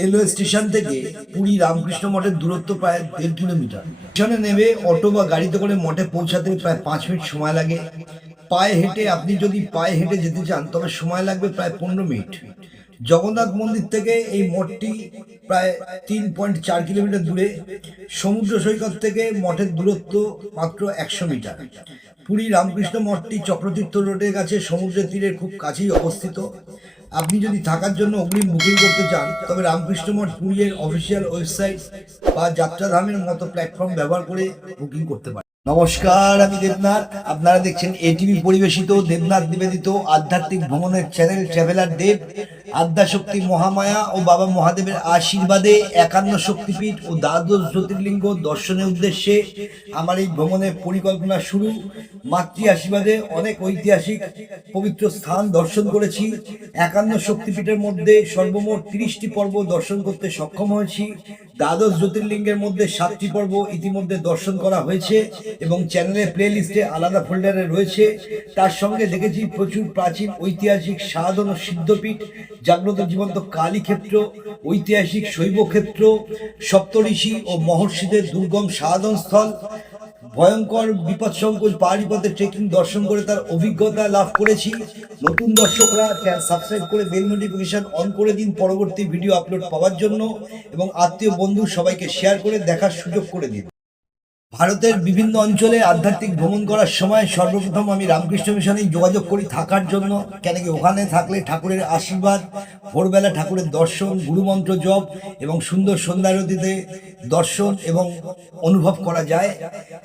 Railway station থেকে পুরী রামকৃষ্ণ মঠের দূরত্ব প্রায় 1.5 কিলোমিটার। স্টেশনে নেমে অটো বা গাড়িতে করে মঠে পৌঁছাতে প্রায় 5 মিনিট সময় লাগে। আপনি যদি পায়ে হেঁটে যেতে চান তবে সময় লাগবে প্রায় 15 মিনিট। জগন্নাথ মন্দির থেকে এই মঠটি প্রায় 3.4 কিলোমিটার দূরে। সমুদ্র সৈকত থেকে মঠের দূরত্ব মাত্র 100 মিটার। পুরী রামকৃষ্ণ মঠটি চক্রতীর্থ রোডের কাছে সমুদ্রের তীরের খুব কাছেই অবস্থিত। আপনি যদি থাকার জন্য অগ্রিম বুকিং করতে চান তবে রামকৃষ্ণ মঠ পুরীর অফিসিয়াল ওয়েবসাইট বা যাত্রাধামের মতো প্ল্যাটফর্ম ব্যবহার করে বুকিং করতে পারেন। নমস্কার, আমি দেবনাথ। আপনারা দেখছেন এটিভি পরিবেশিত দেবনাথ নিবেদিত আধ্যাত্মিক ভ্রমণের চ্যানেল ট্রাভেলার দেব। আদ্যাশক্তি মহামায়া ও বাবা মহাদেবের আশীর্বাদে 51 শক্তিপীঠ ও দ্বাদশ জ্যোতির্লিঙ্গ দর্শনের উদ্দেশ্যে আমার এই ভ্রমণের পরিকল্পনা শুরু। মাতৃ আশীর্বাদে অনেক ঐতিহাসিক পবিত্র স্থান দর্শন করেছি। 51 শক্তিপীঠের মধ্যে সর্বমোট 30টি পর্ব দর্শন করতে সক্ষম হয়েছি। দ্বাদশ জ্যোতির্লিঙ্গের মধ্যে 7টি পর্ব ইতিমধ্যে দর্শন করা হয়েছে এবং চ্যানেলের প্লে লিস্টে আলাদা ফোল্ডারে রয়েছে। তার সঙ্গে দেখেছি প্রচুর প্রাচীন ঐতিহাসিক সাধন ও সিদ্ধপীঠ, জাগ্রত জীবন্ত কালী ক্ষেত্র, ঐতিহাসিক শৈব ক্ষেত্র, সপ্তঋষি ও মহর্ষিদের দুর্গম সাধন স্থল, ভয়ঙ্কর বিপদসংকুল পাহাড়ি পথে ট্রেকিং দর্শন করে তার অভিজ্ঞতা লাভ করেছি। নতুন দর্শকরা সাবস্ক্রাইব করে বেল নোটিফিকেশন অন করে দিন পরবর্তী ভিডিও আপলোড পাওয়ার জন্য, এবং আত্মীয় বন্ধু সবাইকে শেয়ার করে দেখার সুযোগ করে দিন। ভারতের বিভিন্ন অঞ্চলে আধ্যাত্মিক ভ্রমণ করার সময় সর্বপ্রথম আমি রামকৃষ্ণ মিশনেই যোগাযোগ করি থাকার জন্য। কেন কি ওখানে থাকলে ঠাকুরের আশীর্বাদ, ভোরবেলা ঠাকুরের দর্শন, গুরুমন্ত্র জপ এবং সুন্দর সন্ধ্যারতিতে দর্শন এবং অনুভব করা যায়।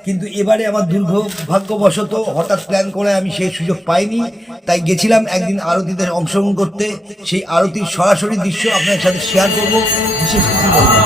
কিন্তু এবারে আমার দুর্ভাগ্যবশত হঠাৎ প্ল্যান করে আমি সেই সুযোগ পাইনি, তাই গেছিলাম একদিন আরতিতে অংশগ্রহণ করতে। সেই আরতির সরাসরি দৃশ্য আপনার সাথে শেয়ার করব। বিশেষ কিছু বলবো না।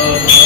নমঃ